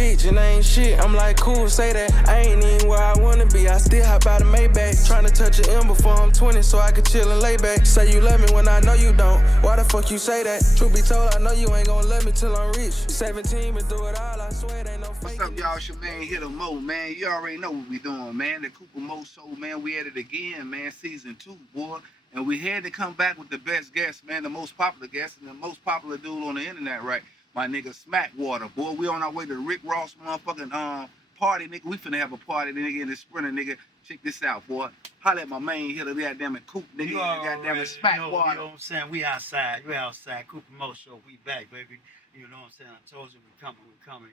bitch and I ain't shit. I'm like, cool, say that. I ain't even where I wanna be. I still hop out of Maybach. Tryna touch an M before I'm 20 so I can chill and lay back. Say you love me when I know you don't. Why the fuck you say that? Truth be told, I know you ain't gonna love me till I'm rich. 17, but do it all, I swear it ain't no fake. What's up, y'all? It's your man, Hit 'em Moe, man. You already know what we doing, man. The Coop Moe Show, man. We at it again, man. Season 2, boy. And we had to come back with the best guest, man. The most popular guest and the most popular dude on the internet, right? My nigga Smackwater, boy. We on our way to the Rick Ross motherfucking party, nigga. We finna have a party, nigga, in the Sprinter, nigga. Check this out, boy. Holla at my main hitter, goddamn it, Coop, nigga. Goddamn it, Smackwater. You know what I'm saying? We outside. We outside. Coop Moe Show. We back, baby. You know what I'm saying? I told you we coming,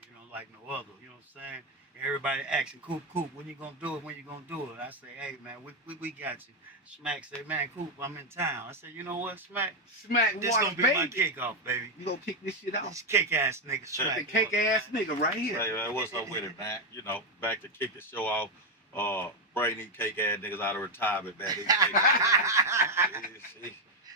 you know, like no other. You know what I'm saying? Everybody asking, Coop, when you gonna do it? When you gonna do it? I say, hey, man, we got you. Smack say, man, Coop, I'm in town. I said, you know what, Smack? This gonna be baby. my kickoff, baby. You gonna kick this shit out? This kick-ass nigga, Smack. The cake-ass nigga right here. Hey, man, what's up with it, man? You know, back to kick the show off. Bring these cake-ass niggas out of retirement, man.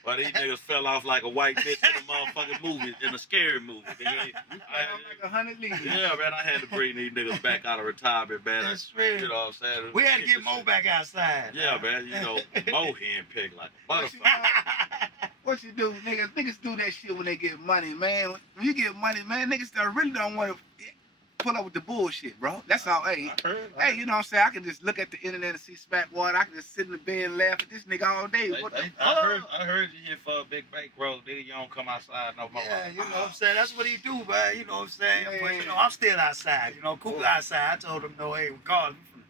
But these niggas fell off like a white bitch in a motherfucking movie, in a scary movie. You fell off like 100 leaves. Yeah, man, I had to bring these niggas back out of retirement, man. That's real. You know what I'm saying? We had to get Moe back outside. Yeah, man, you know, Moe handpicked like butterfly. What you do, niggas? Niggas do that shit when they get money, man. When you get money, man, niggas really don't want to pull up with the bullshit, bro. That's all. Hey, hey, you know what I'm saying? I can just look at the internet and see Smackwater. I can just sit in the bed and laugh at this nigga all day. What the fuck? I heard you here for a big bankroll. Diddy, you don't come outside no more. Yeah, you know what I'm saying? That's what he do, man. You know what I'm saying? Yeah. But, you know, I'm still outside. You know, Coop outside. I told him, no, hey, we called him.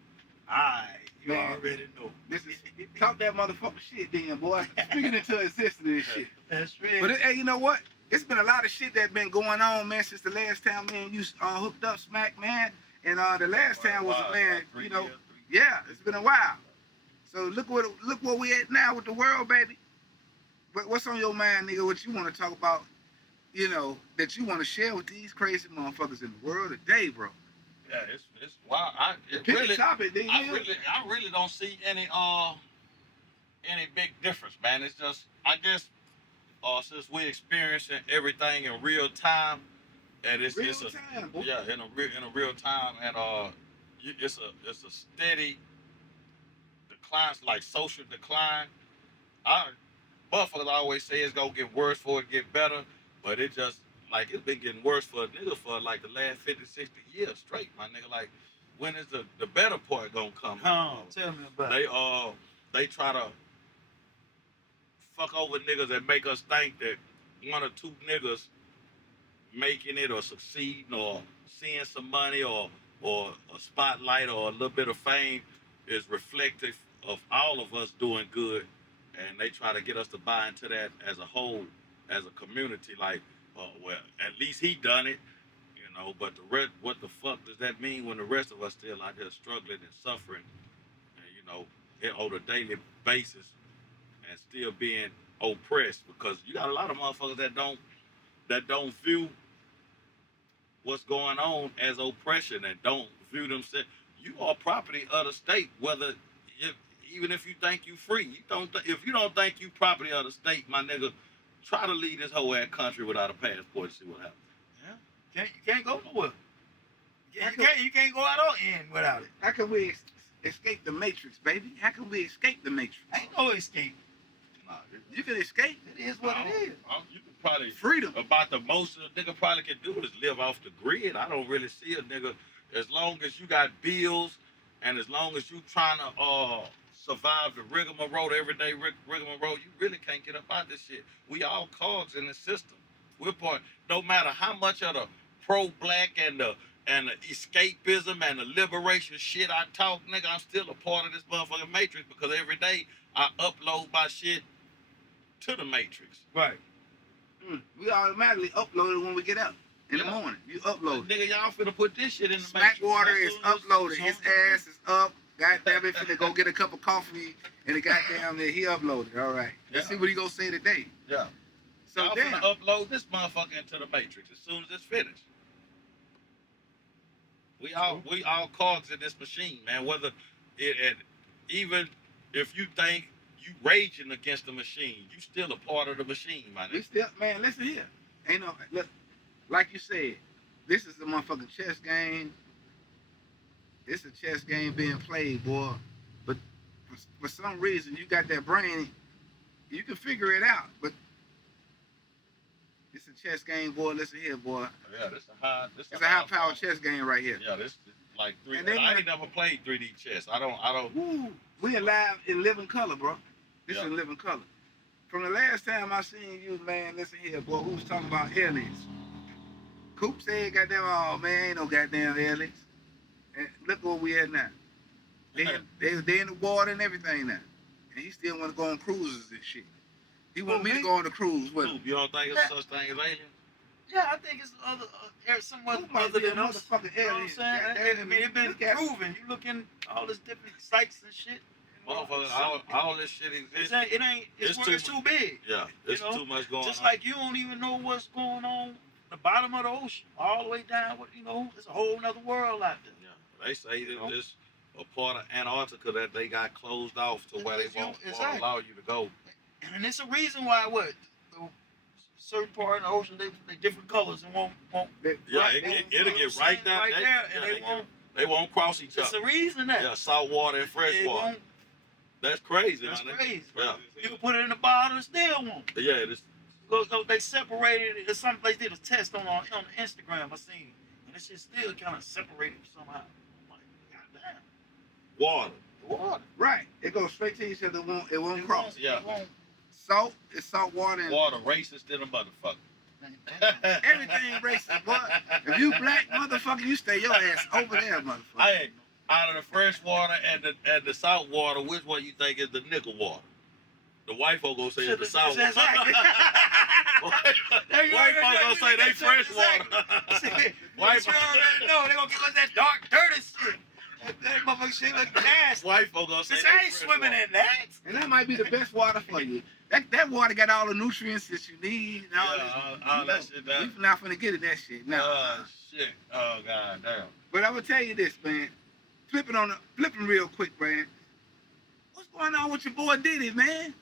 Alright, you Man. already know. This is talk that motherfucking shit, then, boy. Speaking into existence, this shit. That's real. But hey, you know what? It's been a lot of shit that's been going on, man, since the last time, man, you hooked up, Smack, man. And the last time was, man, you know, yeah, it's been a while. So look where we at now with the world, baby. But what's on your mind, nigga? What you want to talk about? You know, that you want to share with these crazy motherfuckers in the world today, bro. Yeah, it's wild. I really don't see any big difference, man. It's just, I guess, since we experiencing everything in real time, and it's Real a time, boy. yeah, in a real time, and it's a steady decline, like social decline. Motherfuckers always say it's gonna get worse before it get better, but it just, like, it's been getting worse for a nigga for like the last 50, 60 years straight, my nigga. Like, when is the better part gonna come? Tell me about it. They try to fuck over niggas and make us think that one or two niggas making it or succeeding or seeing some money or a spotlight or a little bit of fame is reflective of all of us doing good, and they try to get us to buy into that as a whole, as a community. Like, well, at least he done it, you know. But the rest, what the fuck does that mean when the rest of us still out there struggling and suffering, and, you know, on a daily basis, and still being oppressed? Because you got a lot of motherfuckers that don't view what's going on as oppression and don't view themselves. You are property of the state, even if you think you free. If you don't think you property of the state, my nigga, try to leave this whole ass country without a passport and see what happens. Yeah. You can't go nowhere. You can't go out or in without it. How can we escape the matrix, baby? How can we escape the matrix? Ain't no escape. Nah, You can escape. It is what it is. You can probably Freedom. about the most a nigga probably can do is live off the grid. I don't really see a nigga, as long as you got bills and as long as you trying to survive the rigmarole, everyday rigmarole, you really can't get up out this shit. We all cogs in the system. We're part. No matter how much of the pro-black and the escapism and the liberation shit I talk, nigga, I'm still a part of this motherfucking matrix, because every day I upload my shit to the matrix. Right. We automatically upload it when we get up in the morning. You upload it. Nigga, y'all finna put this shit in the matrix. Smackwater is uploaded. His ass is up. Goddamn it, finna go get a cup of coffee and the goddamn that he uploaded. All right. Let's see what he gonna say today. Yeah. So y'all damn. finna upload this motherfucker into the matrix as soon as it's finished. We all cogs in this machine, man. Whether it, and even if you think you raging against the machine, you still a part of the machine, man. We still, man, listen here. Ain't no, look, like you said, this is a motherfucking chess game. It's a chess game being played, boy. But for some reason, you got that brain. You can figure it out. But it's a chess game, boy. Listen here, boy. Yeah, this It's a high-powered chess game right here. Yeah, this like 3D. And I ain't never played 3D chess. I don't. Woo, we in live in living color, bro. This is living color. From the last time I seen you, man, listen here, boy, who was talking about aliens? Coop said, goddamn, oh, man, ain't no goddamn aliens. And look where we at now. They in the water and everything now. And he still want to go on cruises and shit. He want me to go on the cruise with him. You don't think it's such thing as aliens? Yeah, I think it's other, someone Who might other be a than us. motherfucking You know what I'm alien? saying? I mean, it's been Look at it. proven. You look in all this different sites and shit. Motherfucker, all this shit exists. It's too big. Yeah, it's You know, too much going Just on. like you don't even know what's going on the bottom of the ocean, all the way down. There's a whole nother world out there. Yeah, they say that it's a part of Antarctica that they got closed off to where they won't allow you to go. And it's a reason why certain part of the ocean they different colors and won't. Yeah, it'll get right down there, and they won't cross each It's other. a reason that. Yeah, salt water and fresh It water. won't. That's crazy, That's man. crazy. Yeah. You can put it in the bottle and still won't. Yeah, it's Look, they separated it. Some place did a test on Instagram. I seen, and it's just still kind of separated somehow. I'm like, goddamn. water. Right. It goes straight to each other. It won't cross. Yeah. Salt is salt water. And Water racist than a motherfucker. everything racist, boy. If you black motherfucker, you stay your ass over there, motherfucker. Hey, out of the fresh water and the salt water, which one you think is the nickel water? The white folk gonna say it's the salt water. Exactly. White folk gonna say they fresh water. White folk already know they gonna give us that dark, dirty shit. That motherfucker shit look nasty. White folk gonna say Since they I ain't fresh swimming water. in that. And that might be the best water for you. That water got all the nutrients that you need and all this. all that shit. We not finna get in that shit. No. Oh shit. Oh god damn. But I'm gonna tell you this, man. Flipping real quick, man. What's going on with your boy Diddy, man? Man.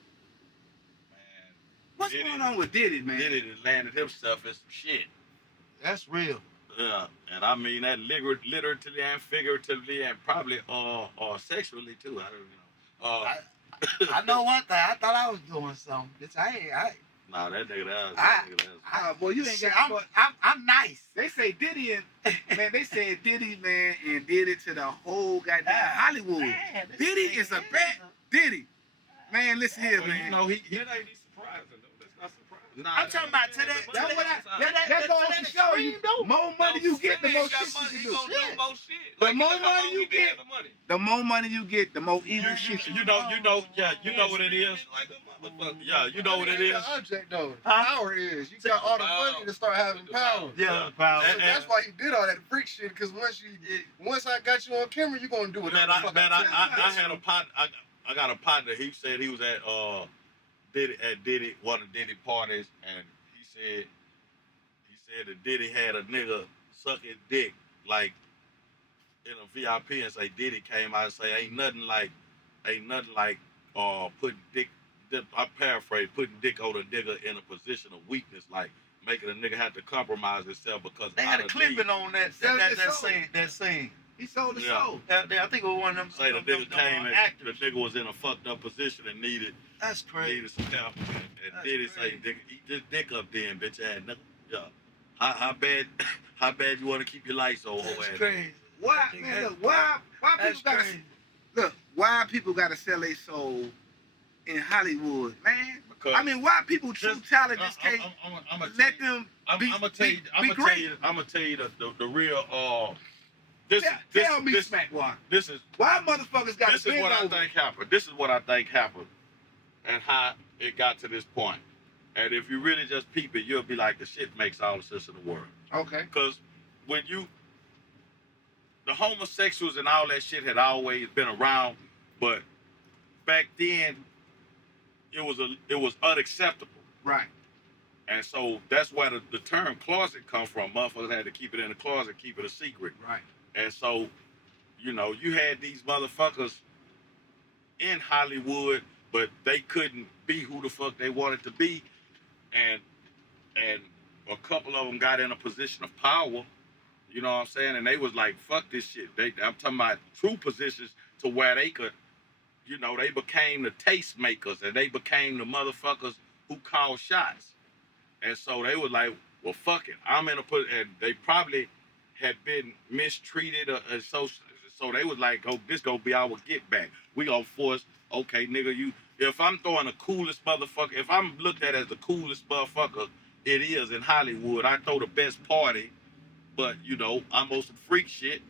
What's Diddy- going on with Diddy, man? Diddy done landed himself in some shit. That's real. Yeah, and I mean that literally and figuratively and probably sexually too. I don't know. I know one thing. I thought I was doing something. Bitch, I Nah, that nigga Boy, you ain't Shit, got. I'm nice. They say Diddy man. They said Diddy, man, and did it to the whole goddamn Hollywood. Man, Diddy is a bad Diddy. Man, listen here, Well, man. you know, he It ain't be surprising though. That's not surprising. nah, I'm talking about today. That's what that goes to show you. More money you get, the more shit you can do. The more money you get, the more money you get, the more evil shit you you do. know what it is. Yeah, you know what it is. The object though, Huh? power is. You got all the money to start having power. Yeah, the power. So that's why he did all that freak shit. Because once I got you on camera, you gonna do it. Man, I had a partner. I got a partner. He said he was at Diddy one of Diddy parties, and he said that Diddy had a nigga suck his dick like in a VIP, and say Diddy came out and say ain't nothing like putting dick. I paraphrase, putting dick on a nigga in a position of weakness, like making a nigga have to compromise himself because They had a clipping on that scene. He sold the Yeah. soul. I think it was one of them. Say the nigga came and actors. the nigga was in a fucked up position and needed That's crazy. some help. And That's Diddy say, crazy. "Nigga, eat this dick up then, bitch ass nigga." Yeah. How bad you want to keep your lights on, That's hoe ass? crazy. Why, man? Look, why That's people gotta crazy. why people gotta sell their soul in Hollywood, man? Because I mean, why people true talent just can't let them I'm be, gonna tell you. be great? I'm gonna tell you the real. Tell me, Smackwater. This is Why motherfuckers got this to is bend what I over? think happened. This is what I think happened, and how it got to this point. And if you really just peep it, you'll be like, the shit makes all the sense in the world. Okay. Because when the homosexuals and all that shit had always been around, but back then it was unacceptable. Right. And so that's where the term closet come from. Motherfuckers had to keep it in the closet, keep it a secret. Right. And so, you had these motherfuckers in Hollywood, but they couldn't be who the fuck they wanted to be. And a couple of them got in a position of power You know what I'm saying? And they was like, fuck this shit. I'm talking about true positions to where they could, you know, they became the taste makers and they became the motherfuckers who call shots. And so they was like, well, fuck it. I'm in a put, and they probably had been mistreated, so they was like, oh, this gonna be our get back. We gonna force, okay, nigga, if I'm throwing the coolest motherfucker, if I'm looked at as the coolest motherfucker it is in Hollywood, I throw the best party, but, you know, I'm on some freak shit.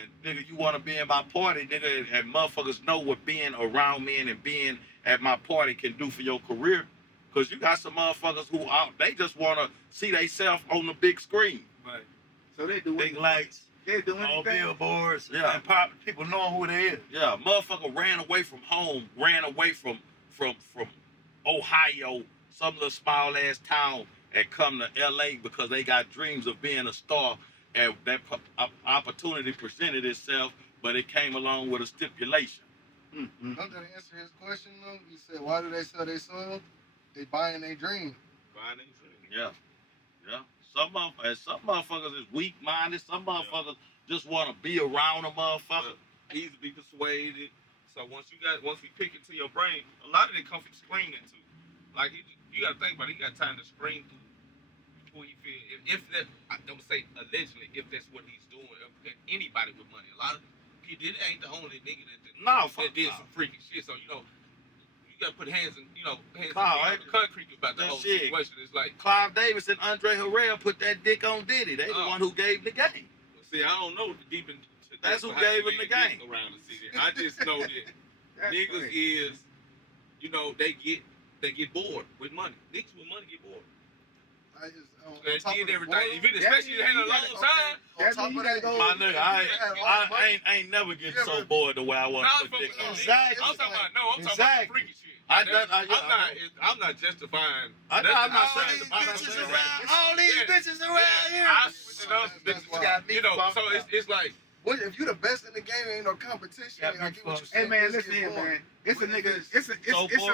And nigga, you want to be in my party, nigga, and motherfuckers know what being around me and being at my party can do for your career. Because you got some motherfuckers who they just want to see themselves on the big screen. Right. So they do Big lights. They doing All billboards. Yeah. And people knowing who they is. Yeah, motherfucker ran away from home, ran away from Ohio, some little small ass town, and come to LA because they got dreams of being a star. And that opportunity presented itself, but it came along with a stipulation. Don't that answer his question though? He said, why do they sell their soul? They buying their dream. Buying their dream. Yeah. Some motherfuckers is weak minded. Some motherfuckers just want to be around a motherfucker. Easily persuaded. So once we pick it to your brain, a lot of it come from screaming too. Like you got to think about it. He got time to scream through before he feel. If that, I don't say allegedly, if that's what he's doing. Anybody with money, a lot of people ain't the only nigga that did some freaky shit. So you know, you got to put hands in the concrete about the whole situation. It's like Clive Davis and Andre Herrera put that dick on Diddy. They the one who gave the game. See, I don't know the deep into that's who gave him the game around the city. I just know that niggas is, you know, they get bored with money. Niggas with money get bored. They did everything. Especially if you had a long time. On top of that, my nigga, I ain't never getting so bored the way I was to put dick on. Exactly. I'm talking about freaky shit. I'm not justifying. I'm not All saying these I'm not bitches saying around. All these bitches around here. I switching up. You know, so it's like. Well, if you the best in the game, ain't no competition. I get what you Hey saying. man, listen here, man. It's a nigga. It's some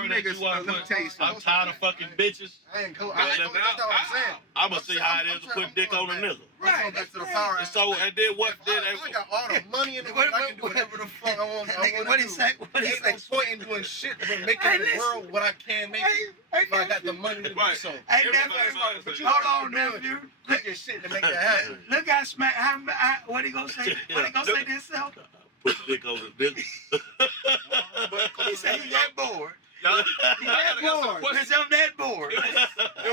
niggas. Let me tell you I'm something. tired of fucking bitches. I ain't cool. That's not what I'm saying. I'ma see how it is to put dick on a nigga. I'm going back to the power. And so, and then what did I got all the money in the world. I can do whatever the fuck I want. What he say? What he Ain't say? no point in doing shit but making the world what I can make it. If I got the money to do so. Hey, nephew. Hold on, nephew. Look at shit to make that happen. Look how Smack. What he gonna say? What he gonna say to himself? put dick on the nigga? He said he that bored. He that bored. Because I'm that bored. It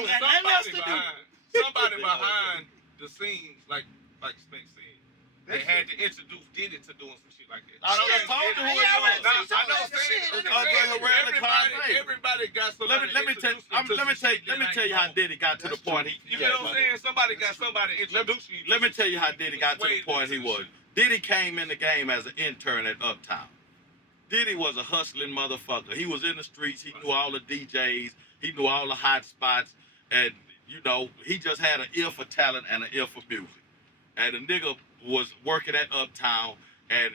was somebody behind the scenes, like Spank said. They had to introduce Diddy to doing some shit like that. I told you who it was. Everybody got somebody. Let me tell you how Diddy got to the point he. You know what I'm saying? Somebody got somebody introduce you. Let me tell you how Diddy got to the point he was. Diddy came in the game as an intern at Uptown. Diddy was a hustling motherfucker. He was in the streets. He knew all the DJs. He knew all the hot spots. And, you know, he just had an ear for talent and an ear for music. And the nigga was working at Uptown. And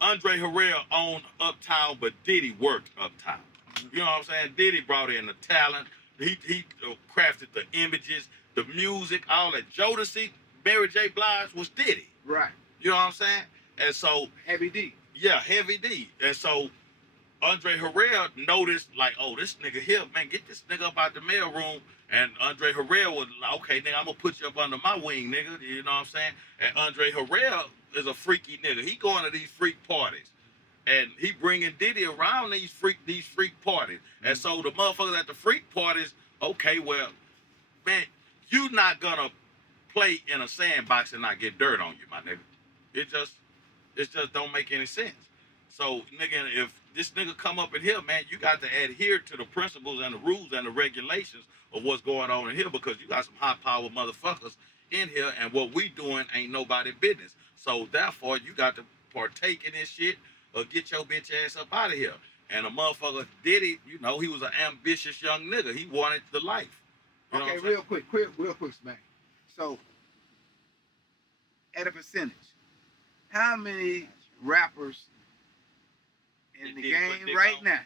Andre Herrera owned Uptown, but Diddy worked Uptown. You know what I'm saying? Diddy brought in the talent. He crafted the images, the music, all that. Jodeci, Mary J. Blige was Diddy. Right. You know what I'm saying? And so Heavy D. Yeah, Heavy D. And so Andre Herrera noticed, like, oh, this nigga here, man, get this nigga up out the mail room. And Andre Herrera was like, okay, nigga, I'm gonna put you up under my wing, nigga. You know what I'm saying? And Andre Herrera is a freaky nigga. He going to these freak parties. And he bringing Diddy around these freak parties. Mm-hmm. And so the motherfuckers at the freak parties, okay, well, man, you not gonna play in a sandbox and not get dirt on you, my nigga. It just don't make any sense. So, nigga, if this nigga come up in here, man, you got to adhere to the principles and the rules and the regulations of what's going on in here, because you got some high-powered motherfuckers in here, and what we doing ain't nobody business. So, therefore, you got to partake in this shit or get your bitch ass up out of here. And a motherfucker Diddy, you know, he was an ambitious young nigga. He wanted the life. You know Okay, what I'm real quick, Smack. So, at a percentage, how many rappers in the game right now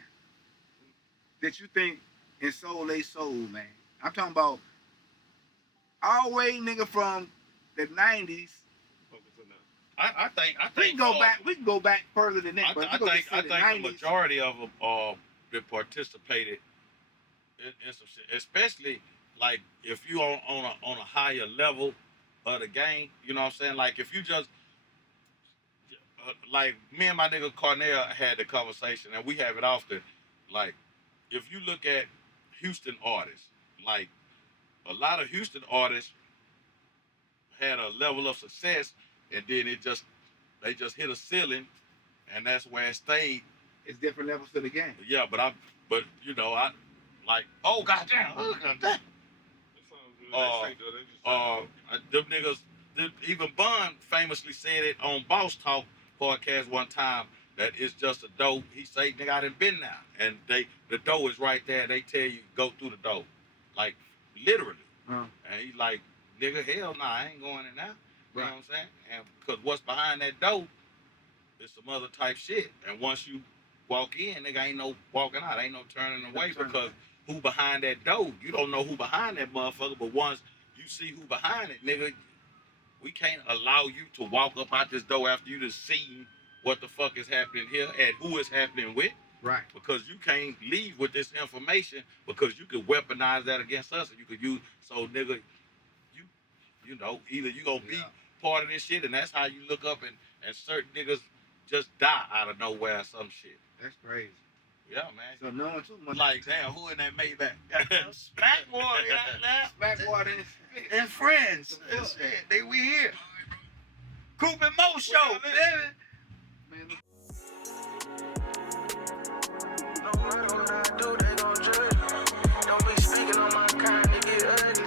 that you think ensold they soul, man? I'm talking about all the way, nigga, from the 90s. I think We can go back. We can go back further than that. I think the majority of them that participated in some shit, especially like if you on a higher level of the game. You know what I'm saying? Like if you just like me and my nigga Cornell had the conversation, and we have it often. Like if you look at Houston artists, like a lot of Houston artists had a level of success, and then they just hit a ceiling, and that's where it stayed. It's different levels to the game. Yeah, but you know, I like, oh goddamn, them niggas. Even Bun famously said it on Boss Talk podcast one time that it's just a door. He say, nigga, I done been there, and the door is right there. They tell you go through the door, like literally. And he's like, nigga, hell nah, I ain't going in there. You know what I'm saying? And because what's behind that door is some other type shit. And once you walk in, nigga, ain't no walking out, ain't no turning away, because who behind that door, you don't know who behind that motherfucker, but once you see who behind it, nigga, we can't allow you to walk up out this door after you just seen what the fuck is happening here and who it's happening with. Right. Because you can't leave with this information, because you could weaponize that against us, and you could use, so nigga, you know, either you gonna be part of this shit, and that's how you look up and certain niggas just die out of nowhere or some shit. That's crazy. Yeah, man. So knowing too much. Like, damn, who in that Maybach? Smackwater, Smackwater and friends. Shit, we here. Coop Moe show, baby. Man, No matter what I do, they gon' judge me. Don't be speaking on my kind, it get ugly.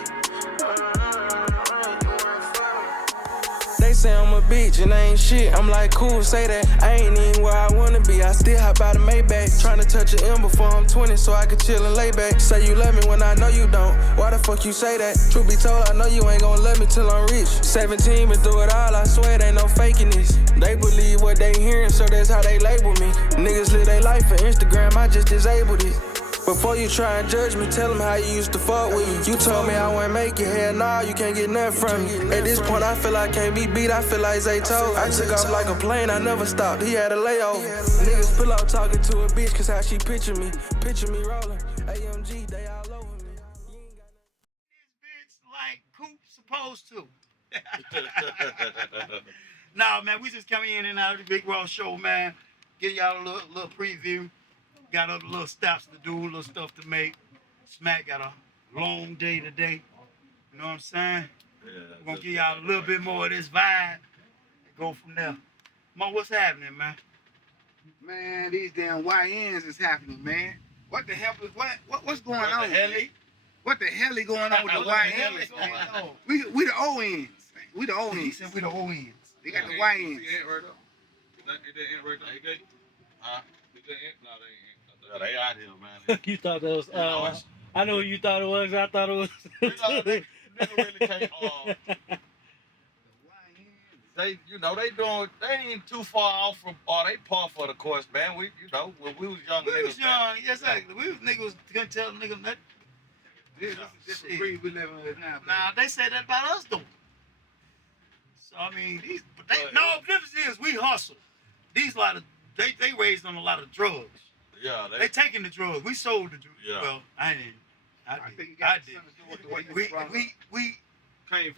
They say I'm a bitch and I ain't shit. I'm like, cool, say that. I ain't even where I wanna be. I still hop out of Maybach. Tryna touch an M before I'm 20 so I can chill and lay back. Say you love me when I know you don't. Why the fuck you say that? Truth be told, I know you ain't gon' love me till I'm rich. 17, been through it all, I swear it ain't no faking this. They believe what they hearing, so that's how they label me. Niggas live their life for Instagram, I just disabled it. Before you try and judge me, tell them how you used to fuck with me. You told me I wouldn't make it, hell nah, you can't get nothing from me. At this point, I feel I can't be beat, I feel like Zay told. I took off like a plane, I never stopped, he had a layover. Niggas pull out talking to a bitch, cause how she picture me rolling. AMG, they all over me. This bitch like Coop supposed to. Nah, man, we just come in and out of the Big Raw Show, man. Give y'all a little preview. Got other little stops to do, little stuff to make. Smack got a long day today. You know what I'm saying? Yeah, We're gonna give y'all a little bit more of this vibe and go from there. Mo, what's happening, man? Man, these damn YNs is happening, man. What the hell is what's going on? What the hell is going on with the YNs? Man? We the ONs. We the ONs. He said we the ONs. They got the YNs. Yeah, they out here, man. You thought that was, I know who you thought it was. I thought it was. Nigga really can't, they ain't too far off from, they par for the course, man. We, you know, when we was young We niggas. was young, yes, exactly. We was niggas couldn't tell niggas nothing. This is the breed we living with now. Nah, they said that about us though. So I mean, no, the difference is we hustle. These they raised on a lot of drugs. Yeah, They taking the drugs. We sold the drugs. Yeah. Well, I didn't. I think you got something to do with the way you brought up. We came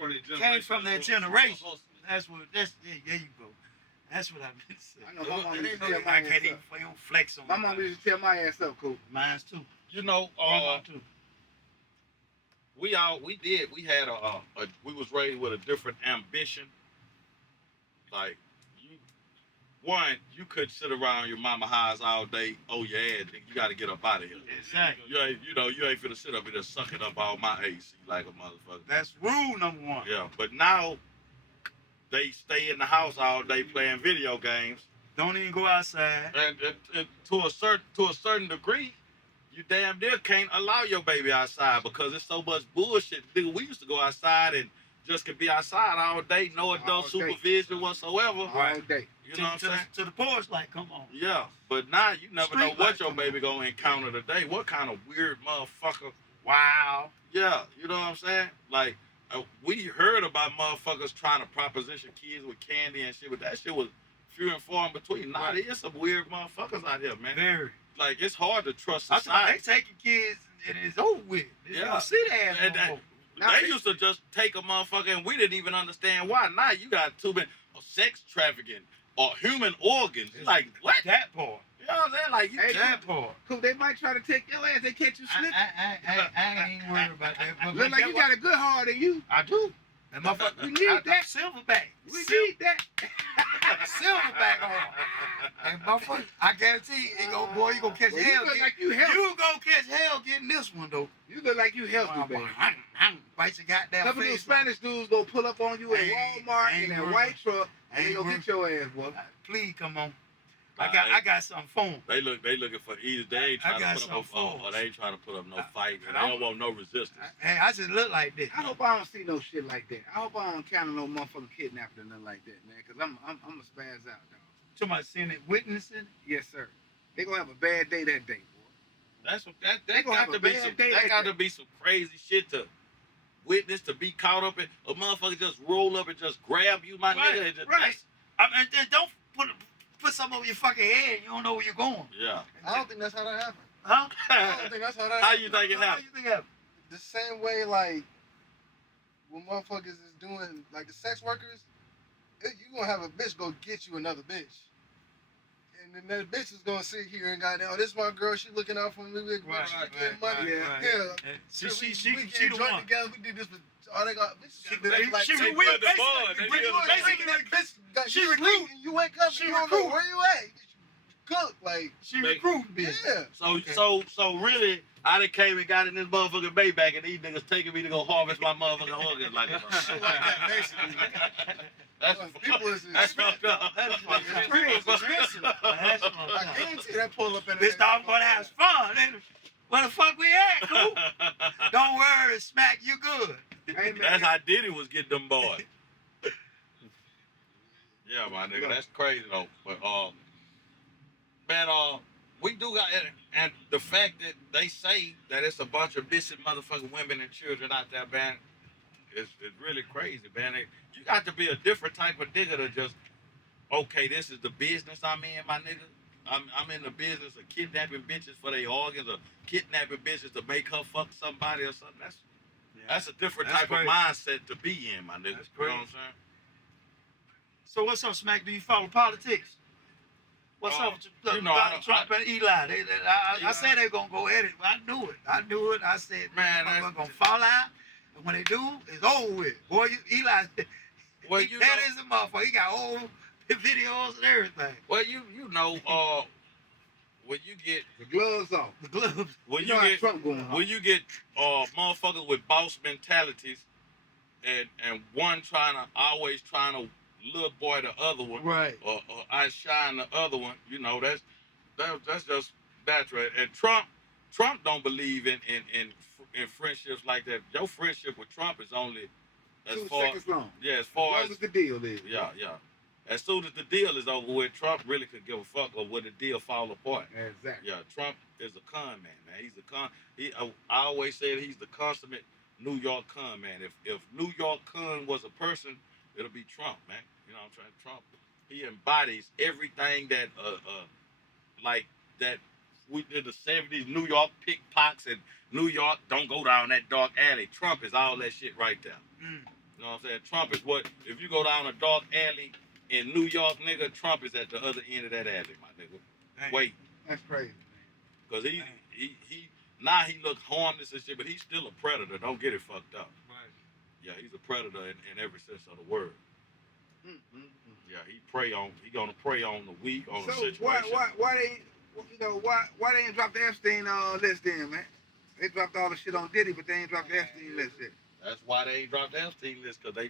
from that generation. That's there you go. That's what I meant to say. I know my mom used to tell my I ass can't even up. flex on My mom used to tell my ass up, Coop. Mine's too. You know, Mine too. we had we was raised with a different ambition. Like, you could sit around your mama house all day. Oh yeah, you got to get up out of here. Exactly. You ain't finna sit up here sucking up all my AC like a motherfucker. That's rule number one. Yeah, but now they stay in the house all day playing video games. Don't even go outside. And to a certain degree, you damn near can't allow your baby outside because there's so much bullshit. Nigga, we used to go outside and just could be outside all day, no adult supervision whatsoever. All day. You know what I'm saying? To the porch, like, come on. Yeah, but now you never Street know what life, your come baby gonna encounter today. What kind of weird motherfucker? Wow. Yeah, you know what I'm saying? Like, we heard about motherfuckers trying to proposition kids with candy and shit, but that shit was few and far in between. Nah, there's some weird motherfuckers out here, man. Very. Like, it's hard to trust They society. taking kids and it's over with. They don't see their ass no more. They used to just take a motherfucker and we didn't even understand why. Now you got too many sex trafficking or human organs. Like, what? That part. You know what I'm saying? Like, That part. Cool, they might try to take your ass. They catch you slipping. I ain't even worried about that. But Look like you got a good heart in you. I do. And motherfucker, We need that. Silverback. We need that. Silverback on. And motherfucker, I guarantee you, you gonna catch Well, hell. you look like you healthy. You gonna catch hell getting this one though. You look like you healthy, baby. Bite your goddamn Some of those face. Spanish dudes gonna pull up on you at Walmart in that white truck and they Ain't gonna get your ass, boy. Please come on. I got something for 'em. They looking for either they ain't trying to put up or they ain't trying to put up no fight and they don't want no resistance. Hey, I just look like this. I hope I don't see no shit like that. I hope I don't encounter no motherfucking kidnapping or nothing like that, man. Cause I'm a spaz out, dog. Somebody seeing it, witnessing. Yes, sir. They gonna have a bad day that day, boy. That's what that They gonna got have to a be bad some day that like got that. to be some crazy shit to witness, to be caught up in. A motherfucker just roll up and just grab you, my nigga. And just, Right. I mean, then don't put something over your fucking head. You don't know where you're going. Yeah. I don't think that's how that happened. Huh? I don't think that's how that How happened. you think it How happened? you think that? The same way, like, when motherfuckers is doing, like, the sex workers, you gonna have a bitch go get you another bitch. And then that bitch is gonna sit here and goddamn, oh, this my girl, she looking out for me, we getting money. Yeah. She we the joined one. together, we did this with, all they got, bitches. She- they like, she- take we- the basically- bud, we- they we- feel the basically- bud. That bitch got she you recruit. sleep and you wake up She and you don't know recruit. where you at. You cook, like, She recruiting bitch. yeah. So really, I done came and got in this motherfucking bay back, and these niggas taking me to go harvest my motherfucking organs like Shit like that, basically. That's People is that's fucked up. That's fucked up. That's fucked up. I guarantee that pull up in This dog gonna have fun. Where the fuck we at, Coop? Don't worry, Smack, you good. Hey, man. That's how Diddy was getting them boys. Yeah, my nigga, that's crazy though. But man, we do got, and the fact that they say that it's a bunch of missing motherfucking women and children out there, man, it's really crazy, man. You got to be a different type of nigga to just, okay, this is the business I'm in, my nigga. I'm in the business of kidnapping bitches for their organs, or kidnapping bitches to make her fuck somebody or something. That's a different That's type crazy. of mindset to be in, my nigga. That's You know what crazy. I'm saying? So what's up, Smack? Do you follow politics? What's up with you know, I Donald Trump and Eli? I said they were going to go at it. I knew it. I said, Man, they're going to fall out. And when they do, it's over with. Boy, Eli, Well, he you that know- is a motherfucker. He got old videos and everything. Well, you know, when you get The gloves off. The gloves. when You you know how get Trump going on. when you get motherfuckers with boss mentalities, and one always trying to little boy the other one, Right. or outshine the other one, you know, that's just natural. And Trump don't believe in friendships like that. Your friendship with Trump is only as 2 far seconds long. yeah, as As far long as as the deal is. yeah. As soon as the deal is over with, Trump really could give a fuck, or would the deal fall apart. Exactly. Yeah, Trump is a con man. He's a con. I always said he's the consummate New York con man. If New York con was a person, it'll be Trump, man. You know what I'm saying? Trump. He embodies everything that like that we did the 70s New York pickpockets and New York don't go down that dark alley. Trump is all that shit right there. Mm. You know what I'm saying? Trump is what if you go down a dark alley in New York, nigga, Trump is at the other end of that alley, my nigga. Dang. Wait. That's crazy. Cause he now he look harmless and shit, but he's still a predator. Don't get it fucked up. Right. Yeah, he's a predator in every sense of the word. Mm-hmm. Yeah, he gonna prey on the weak, on the So situation. why they ain't dropped the Epstein list then, man? They dropped all the shit on Diddy, but they ain't dropped the Epstein list yet. That's why they ain't dropped the Epstein list, cause they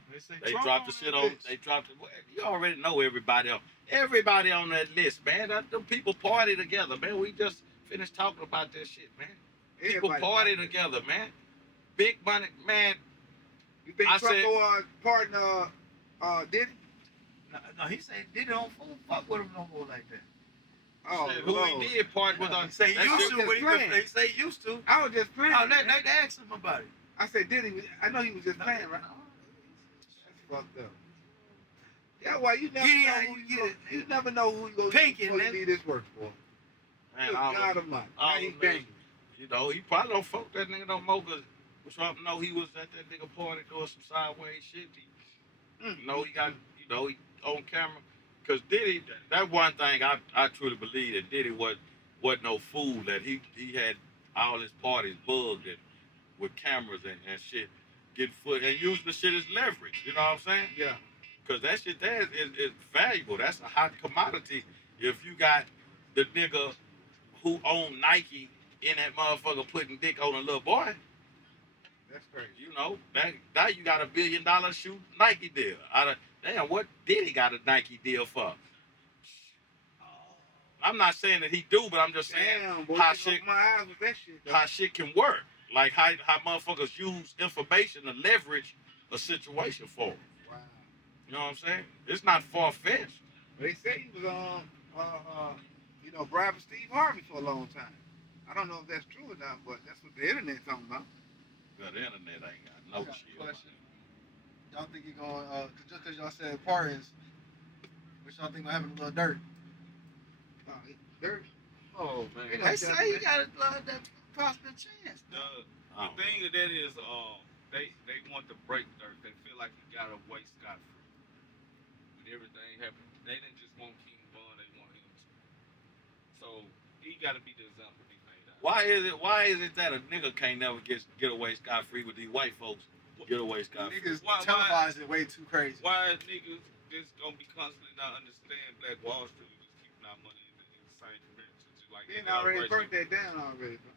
Trump dropped the on shit that on. list. They dropped it. Well, you already know everybody on that list, man. Them people party together, man. We just finished talking about that shit, man. People Everybody party together, man. Big money, man. You think I Trump said- go pardon Diddy? No, he said Diddy don't fuck with him no more like that. Oh, Shit, who Lord. he did part with He us. say he That used shit- to, was but just playing. they say he used to. I was just playing. Oh, they asked him about it. I said Diddy. I know he was just playing, right? No, fucked up. Yeah, why you never Yeah, know who you you get it. You never know who you Pinky, gonna man. be this work for. Man, Good all God of- Almighty. all Now he of banging. You know, he probably don't fuck that nigga no more because Trump know he was at that nigga party doing some sideways shit. You know, he on camera. Because Diddy, that one thing I truly believe that Diddy wasn't no fool, that he had all his parties bugged and with cameras and shit, getting foot and using the shit as leverage. You know what I'm saying? Yeah. Because that shit there is valuable. That's a hot commodity. If you got the nigga who owned Nike in that motherfucker putting dick on a little boy, That's crazy. you know, now you got $1 billion shoe Nike deal. Damn, what did he got a Nike deal for? I'm not saying that he do, but I'm just saying Damn, boy, how you shit opened my eyes with that shit. Though. how shit can work. Like how motherfuckers use information to leverage a situation for them. Wow. You know what I'm saying? It's not far-fetched. They say he was bribing Steve Harvey for a long time. I don't know if that's true or not, but that's what the internet's talking about. Well, the internet ain't got no I got a shit. question. Y'all think he going, just because y'all said parties, which y'all think gonna happen to Lil Durk? Dirty. Oh man. They They say you got that possible chance. The thing of that is, they want to break Dirk. They feel like he got away scot free with everything happening. They didn't just want King Von, they want him to. So he got to be the example to be made out. Why is it that a nigga can't never get away scot-free with these white folks get away scot-free? Niggas Why- televise it way too crazy. Why niggas just gonna be constantly not understand Black Wall Street, just keeping our money in the same dimensions, just like He already burnt that down already, bro.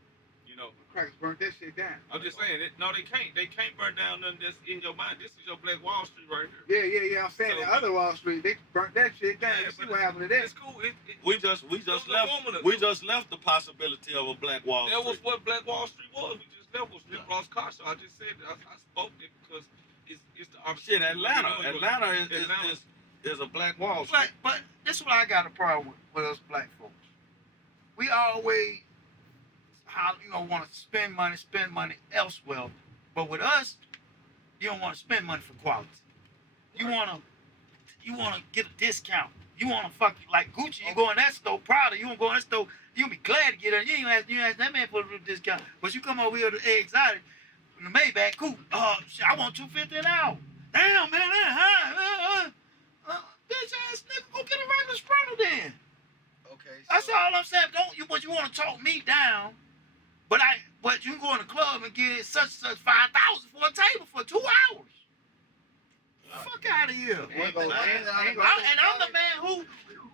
You know, Crackers burnt that shit down. I'm just saying, no, they can't. They can't burn down nothing that's in your mind. This is your Black Wall Street right here. Yeah. I'm saying the other Wall Street, they burnt that shit down. Yeah, You see but what happened to that? It's cool. We just left the possibility of a Black Wall That was Street. what Black Wall Street was. We just left was Rick Ross Carson. I just said I spoke it because it's the Shit, opposite. Atlanta is a Black Wall Street. But this is what I got a problem with us black folks. We always want to spend money elsewhere, but with us, you don't want to spend money for quality. You want to get a discount. You want to like Gucci. You go in that store, Prada. You want to go in that store. You gonna be glad to get it. You ain't ask that man for a discount. But you come over here to Exotic, in the Maybach, Coop. Shit, I want $250 an hour. Damn, man, that high. Bitch ass nigga, go get a regular Sprinter then. Okay. That's all I'm saying. But you want to talk me down, but you can go in the club and get such 5,000 for a table for 2 hours. Fuck out of here. Ain't gonna- I'm the man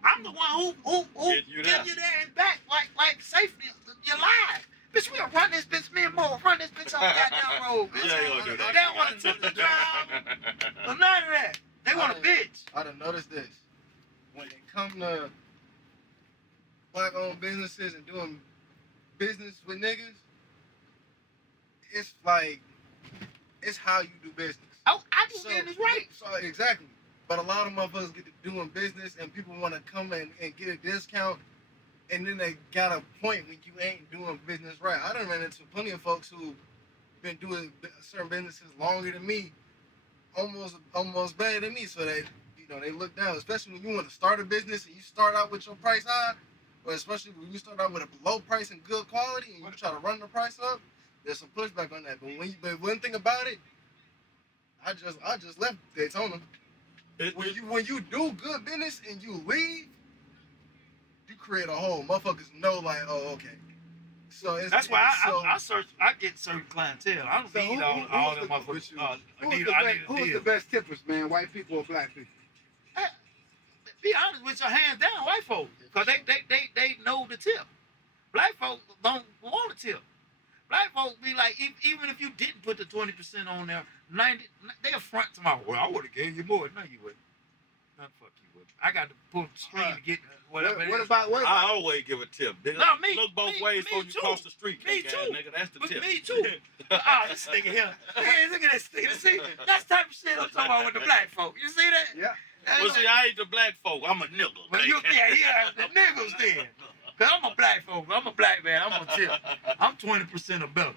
I'm the one who Get you get there. you there and back like safely. You're live. Bitch, we'll run this bitch, me and Mo, run this bitch off the goddamn road, bitch. Yeah, you gonna do that. They don't want to tip the drive or none of that. They want a bitch. I done noticed this. When it come to black-owned businesses and doing business with niggas, it's like, it's how you do business. I do business right. So exactly. But a lot of motherfuckers get to doing business and people want to come and get a discount, and then they got a point when you ain't doing business right. I done ran into plenty of folks who been doing certain businesses longer than me, almost better than me. So they look down, especially when you want to start a business and you start out with your price high, or especially when you start out with a low price and good quality and you try to run the price up. There's some pushback on that. But one thing about it, I just left Daytona. When you do good business and you leave, you create a hole. Motherfuckers know like, oh, okay. So That's why I get certain clientele. I don't need all them motherfuckers. Who's the best tippers, man? White people or black people? Be honest with your hands down, white folks, because they know the tip. Black folks don't want to tip. Black folks be like, even if you didn't put the 20% on there, 90, they'll front to my, well, I would have gave you more. No, you wouldn't. No, fuck you wouldn't. I got to pull the screen to get whatever it is. I always give a tip. Nigga. No, me. Look both me, ways me before you too. cross the street. Me cake too. ass nigga. That's the But tip. me too. This nigga here. Man, look at this nigga. See, that's the type of shit I'm talking about with the black folk. You see that? Yeah. Well, see, I ain't the black folk. I'm a nigga. Well, the niggas then. Cause I'm a black folk. I'm a black man. I'm gonna tip. I'm 20% or better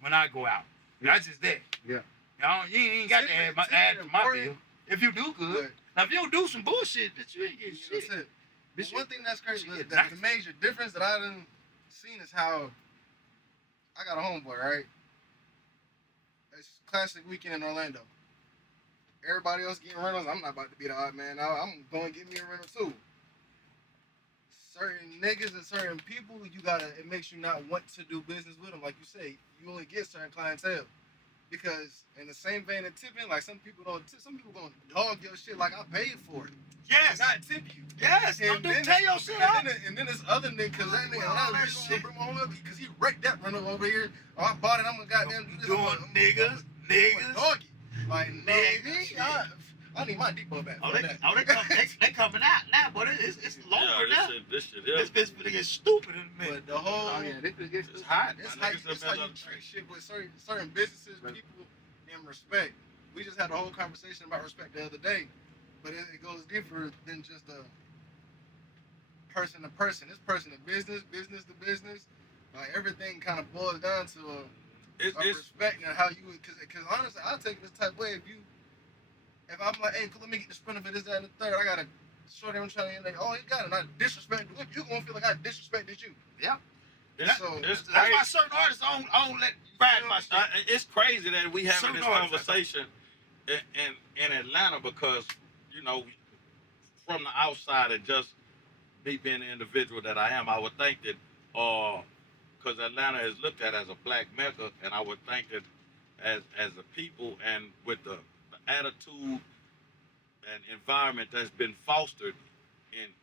when I go out. That's just that. Yeah. You ain't got to add to my bill. If you do good. Now, if you don't do some bullshit, bitch, you ain't getting shit. That's it. But one thing that's crazy, shit, the major difference that I done seen is how I got a homeboy, right? It's classic weekend in Orlando. Everybody else getting rentals. I'm not about to be the odd man out. I'm going to get me a rental too. Certain niggas and certain people, it makes you not want to do business with them. Like you say, you only get certain clientele. Because in the same vein of tipping, like some people don't tip, some people gonna dog your shit like I paid for it. Yes. Not tip you. Yes. And Don't tell your shit out. And then this other nigga, cause that nigga, that shit, bring my home up because he wrecked that rental over here. Oh, I bought it. I'm gonna goddamn do this. Doing niggas. Doggy. Like nigga, I need my depot back. They coming out now, but it's longer now. This shit is. This bitch finna get stupid in a minute. But the whole, It's hot. it's My how niggas it's have how you been treat shit with certain businesses, people, and respect. We just had a whole conversation about respect the other day, but it goes deeper than just a person to person. It's person to business, business to business. Like everything kind of boils down to It's respect and how you, because honestly, I take this type of way. If I'm like, hey, let me get the Sprinter for this, that, and the third, I gotta show them trying to like, oh, he got it, and I disrespect you. You gonna feel like I disrespected you. Yeah. It's That's crazy. why certain artists I don't let ride my shit. It's crazy that we having Certain this artists, conversation in Atlanta because, you know, from the outside and just me being the individual that I am, I would think that, because Atlanta is looked at as a black mecca, and I would think that as a people and with the attitude and environment that's been fostered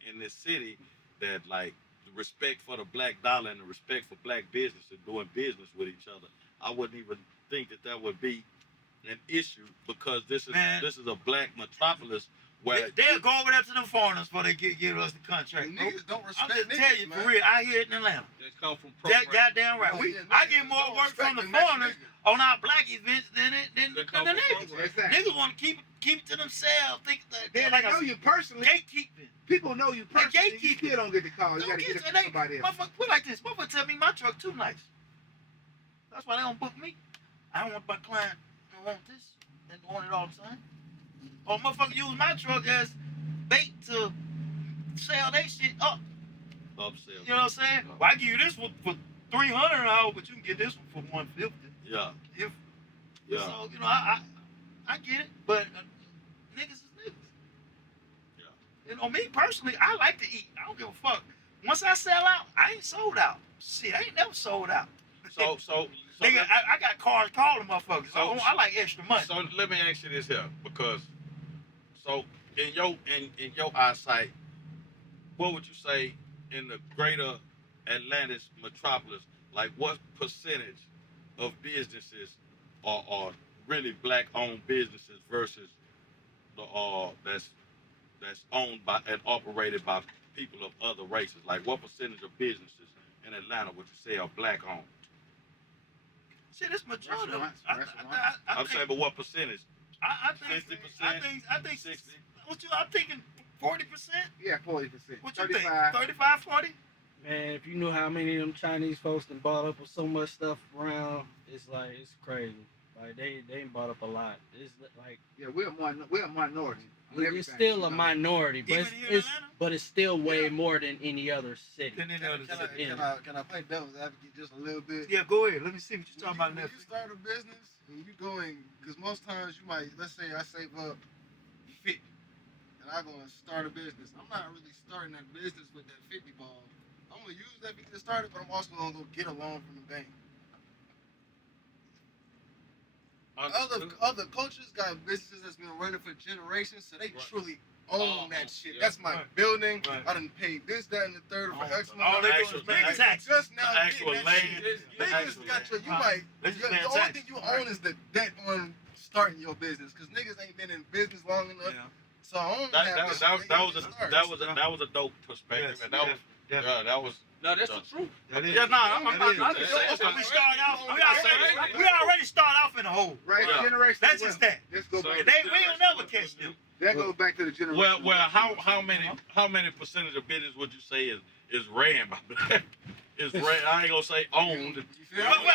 in this city, that like the respect for the black dollar and the respect for black business and doing business with each other, I wouldn't even think that would be an issue because this is a black metropolis where They'll go over there to them foreigners before they give us the contract. Niggas don't I'm respect just niggas, tell you, man. for real, I hear it in Atlanta. They come from That programs. goddamn right. I get more Don't work from the respect next foreigners nigga. on our black events than They the come from niggas. programs. Exactly. Niggas want to keep it to themselves. Think that They they're like know a you personally. gatekeeping. People know you personally. You gatekeeping. still don't get the call. You Don't gotta get it get from somebody else. Motherfucker, put it like this. Motherfucker tell me my truck too nice. That's why they don't book me. I don't want my client to want this and want it all the time. Or motherfucker use my truck as bait to sell their shit up. upsell. You know what I'm saying? Well, I give you this one for $300 an hour, but you can get this one for $150. Yeah. If Yeah. so, you know, I get it, but niggas is niggas. Yeah. You know, me personally, I like to eat. I don't give a fuck. Once I sell out, I ain't sold out. Shit, I ain't never sold out. So Nigga, I got cars calling motherfuckers. So- I like extra money. So let me ask you this here, because so in your eyesight, what would you say in the greater Atlantis metropolis, like what percentage of businesses are really black-owned businesses versus the that's owned by and operated by people of other races? Like what percentage of businesses in Atlanta would you say are black-owned? Shit, it's majority. Restaurants. I'm saying, but what percentage? I think 60%? I think 60? I'm thinking 40%. Yeah, 40%. What you 35. think? 35, 40? Man, if you knew how many of them Chinese folks that bought up with so much stuff around, it's crazy. Like they ain't bought up a lot. It's like Yeah, we're a minority. on it's everything, still you a know. minority, but Even here in Atlanta? it's still way more than any other city. Then Can I play devil's advocate just a little bit? Yeah, go ahead. Let me see what you're talking about When next. you start a business and you going, because most times you might, let's say I save up 50 and I go and start a business. I'm not really starting that business with that 50 ball. I'm going to use that 50 to start it, but I'm also going to go get a loan from the bank. Other cultures got businesses that's been running for generations, so they truly own that shit. yeah. That's my Right. building. Right. I done paid this, that, and the third for X amount. All they do actual- is pay the taxes. Just now The actual getting that land. shit. The Niggas actual got your, you land. might, They just the paying only taxes. thing you own is the debt on starting your business, because niggas ain't been in business long enough. Yeah. So I don't That have was this shit that was to start. that was a dope perspective, Yes, and that yes, was definitely. that was. No, that's the truth. That is. Yeah, no, I'm That not is. saying We start off. Right. We already start off in a hole. Right, Yeah. generation. That's just that. Let's go So back. They we don't never catch them. That goes back to the generation. Well, how many percentage of business would you say is ran by black is ran. I ain't gonna say owned. You feel Well, me?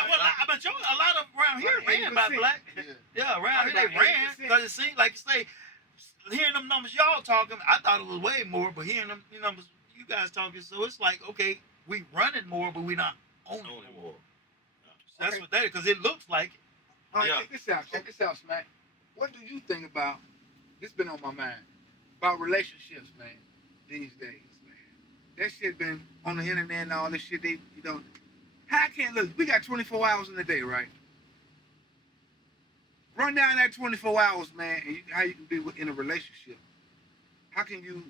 but a lot of around here Like ran by 80%. black. Yeah. Yeah, around here Like they ran 80%. because it seemed like you say, hearing them numbers y'all talking, I thought it was way more, but hearing them numbers you guys talking, so it's like okay, we running more, but we not owning more. So that's Okay. what that is, because it looks like it. All right, Yeah. check this out. Check this out, Smack. What do you think about? This been on my mind about relationships, man. These days, man. That shit been on the internet and all this shit. They, you know, how can look? We got 24 hours in the day, right? Run down that 24 hours, man, and how you can be in a relationship. How can you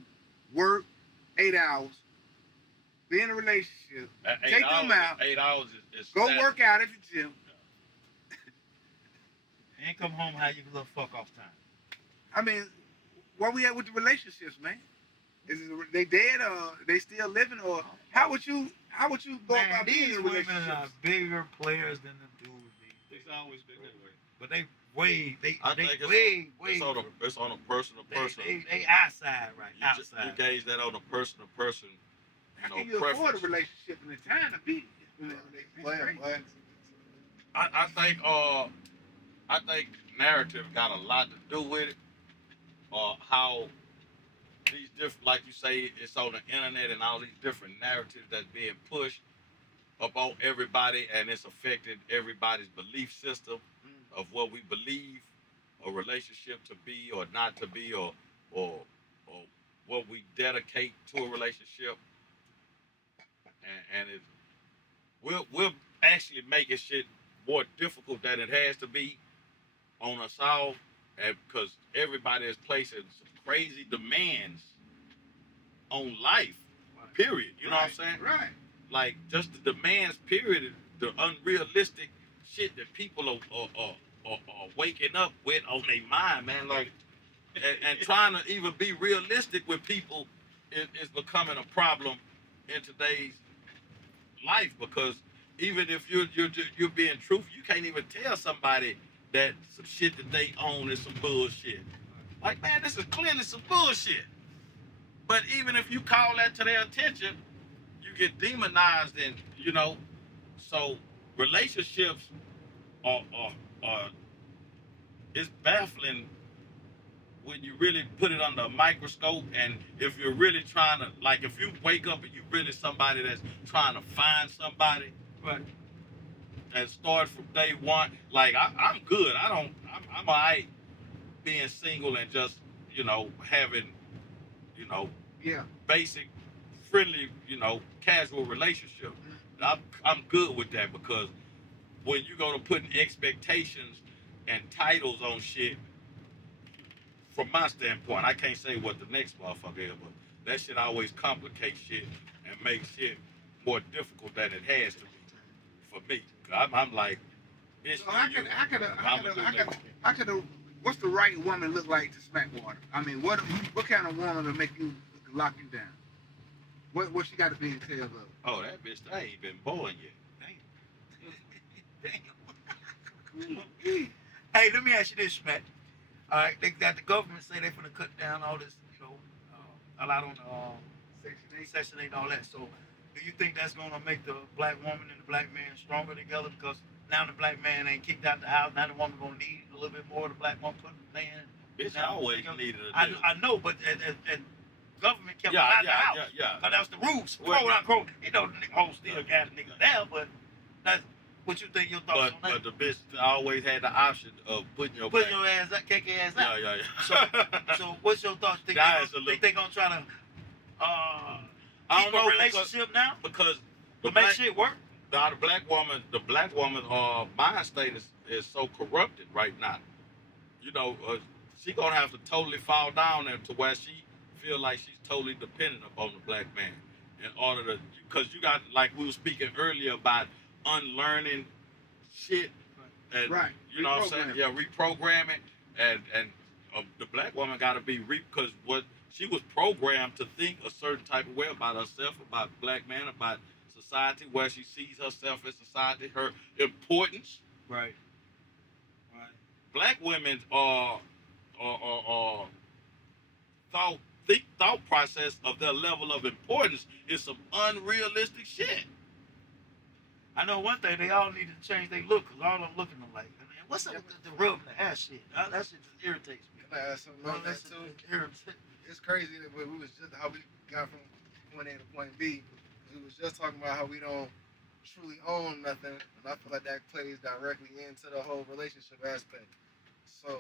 work 8 hours, be in a relationship, take them out, 8 hours is go standard. work out at the gym? And come home, have your little fuck off time. I mean, where we at with the relationships, man? Is it, they dead or they still living, or how would you go Man, about being these in a women relationship? are bigger players than the dudes these It's days. always been that way. But they way I think way it's on a person to person. they outside right You outside. gauge that on a person to person. How can you afford a relationship in the time to be in a relationship? What? I think narrative got a lot to do with it. How these different, like you say, it's on the internet and all these different narratives that's being pushed about everybody, and it's affected everybody's belief system of what we believe a relationship to be or not to be, or what we dedicate to a relationship, and it we're actually making shit more difficult than it has to be on us all, and because everybody is placing some crazy demands on life, period. You know what I'm saying? Right. Like just the demands, period, the unrealistic shit that people are waking up with on their mind, man. Like, and trying to even be realistic with people is becoming a problem in today's life, because even if you're being truthful, you can't even tell somebody that some shit that they own is some bullshit. Like, man, this is clearly some bullshit. But even if you call that to their attention, you get demonized, and so relationships are it's baffling when you really put it under a microscope, and if you're really trying to, like, if you wake up and you're really somebody that's trying to find somebody, Right. and start from day one, like, I'm good. I'm all right being single and just, having, Yeah. basic, friendly, casual relationship. I'm good with that, because when you go to putting expectations and titles on shit, from my standpoint, I can't say what the next motherfucker is, but that shit always complicates shit and makes shit more difficult than it has to be for me. I'm like, it's So you. I could. What's the right woman look like to Smackwater? I mean, what kind of woman to make you lock you down? What she got to be entailed of? Oh, that bitch, I ain't been born yet. Damn. Hey, let me ask you this, Matt. All right, they got the government say they're gonna cut down all this, a lot on Section 8 and all that. So, do you think that's gonna make the black woman and the black man stronger together? Because now the black man ain't kicked out the house. Now the woman gonna need a little bit more of the black woman putting the man. Bitch, I Now, always you know, needed a deal. I know, but and government kept Yeah, him out yeah, the house. yeah, yeah. But that was the rules, Well, quote unquote. The nigga still got a nigga there, but that's what you think your thoughts on But that. the bitch always had the option of putting your Put back. your ass up, kick your ass out. Yeah. So what's your thoughts? Think That is a they little- gonna try to I keep don't know, a relationship now because to make shit work? the black woman mind state is so corrupted right now. She gonna have to totally fall down there to where she feel like she's totally dependent upon the black man in order to, because you got, like we were speaking earlier about unlearning shit, and Right. you know what I'm saying? Yeah, reprogramming, and the black woman got to be because what she was programmed to think a certain type of way about herself, about black man, about society, where she sees herself in society, her importance. Right. Black women are thought process of their level of importance is some unrealistic shit. I know one thing, they all need to change their look, because all of them looking alike. I mean, what's up with the rubbing the hair shit? That shit just irritates me. Can I add something on that too? It's crazy that we was just how we got from point A to point B. We was just talking about how we don't truly own nothing, and I feel like that plays directly into the whole relationship aspect. So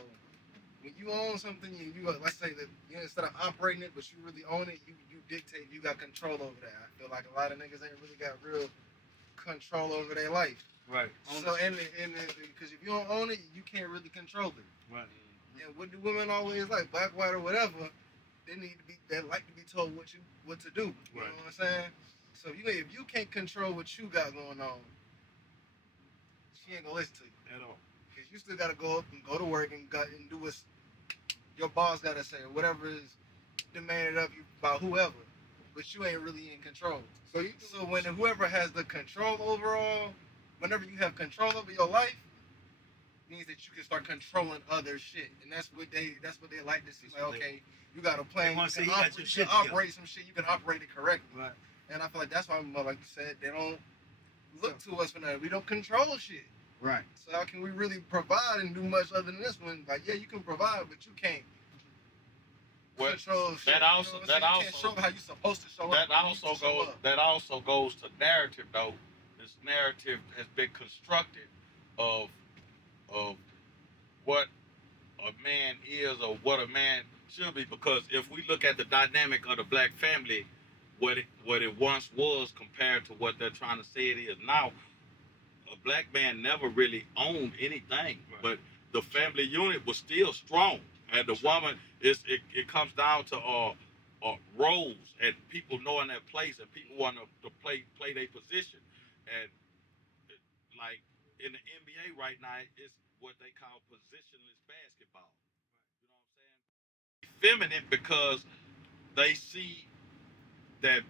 when you own something, you let's say that instead of operating it, but you really own it, you dictate, you got control over that. I feel like a lot of niggas ain't really got real control over their life. Right. So because if you don't own it, you can't really control it. Right. And what do women always like? Black, white, or whatever. They like to be told what to do. You know what I'm saying? So if you can't control what you got going on, she ain't gonna listen to you At all. Because you still gotta go up and go to work and do what your boss gotta say or whatever is demanded of you by whoever. But you ain't really in control. So when whoever has the control overall, whenever you have control over your life, means that you can start controlling other shit, and that's what they like to see. Like, okay, you got a plan, you can operate some shit, you can operate it correctly. Right. And I feel like that's why, like you said, they don't look to us for that. We don't control shit. Right. So how can we really provide and do much other than this one? Like, yeah, you can provide, but you can't control shit. That also, you can't show how you're supposed to show up. That also goes to narrative though. This narrative has been constructed of what a man is or what a man should be, because if we look at the dynamic of the black family, what it once was compared to what they're trying to say it is now, a black man never really owned anything, but the family unit was still strong, and the woman it comes down to roles and people knowing their place, and people want to play their position, and like in the NBA right now, it's what they call positionless basketball. You know what I'm saying? Feminine because they see that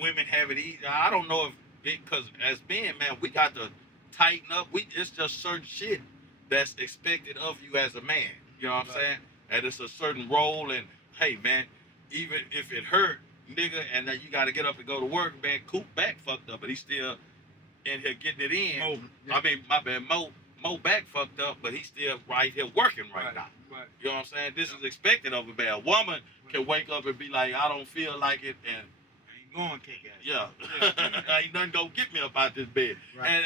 women have it easy. I don't know if because as men, man, we got to tighten up. It's just certain shit that's expected of you as a man. You know what I'm saying? And it's a certain role. And hey, man, even if it hurt, nigga, and then you got to get up and go to work, man. Coop back fucked up, but he's still in here getting it in. I mean, my bad, Mo back fucked up, but he's still right here working right now. Right. You know what I'm saying? This is expected of a man. A woman can wake up and be like, I don't feel like it, and ain't going kick ass. Yeah. Ain't nothing gonna get me up out this bed. Right.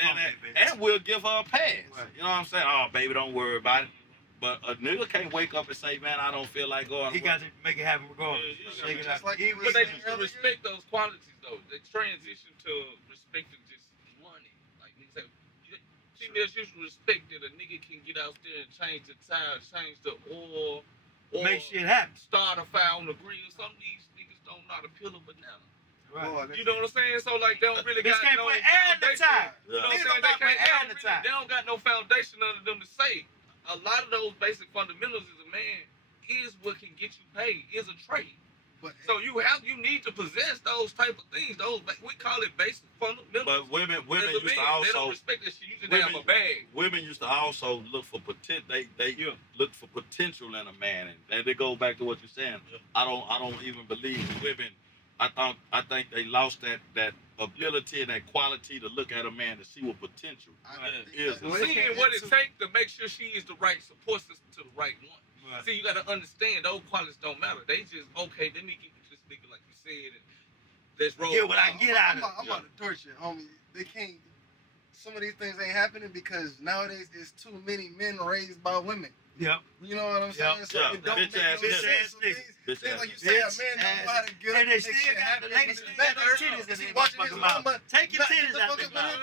And we'll give her a pass. Right. You know what I'm saying? Oh, baby, don't worry about it. But a nigga can't wake up and say, man, I don't feel like going. He got to make it happen regardless. But they used to respect those qualities, though. They transition to respecting just money. Like niggas say, females used to respect that a nigga can get out there and change the tire, change the oil, or make shit happen. Start a fire on the grill. Some of these niggas don't know how to peel a banana. Right. You know what I'm saying? So like they don't really got no put air in the tire. You know what I'm saying? They don't got no foundation under them to say. A lot of those basic fundamentals as a man is what can get you paid, is a trade. So you need to possess those type of things. Those we call it basic fundamentals. But women used to also, they don't respect that shit. You just have a bag. Women used to also look for potential. They look for potential in a man, and they go back to what you're saying. I don't even believe women. I think they lost that ability and that quality to look at a man to see what potential is. Seeing what it takes to make sure she is the right support system to the right one. Right. See, you got to understand those qualities don't matter. They just let me get this nigga like you said. And let's roll. Yeah, what I get out of it. I'm about to torture, homie. They can't. Some of these things ain't happening because nowadays there's too many men raised by women. Yep. You know what I'm saying? Yep. So it don't make no sense. Things like you say, a man don't know how to get up and make shit happen. Ladies still got their titties in their motherfucking mouth. Take your titties out their mouth.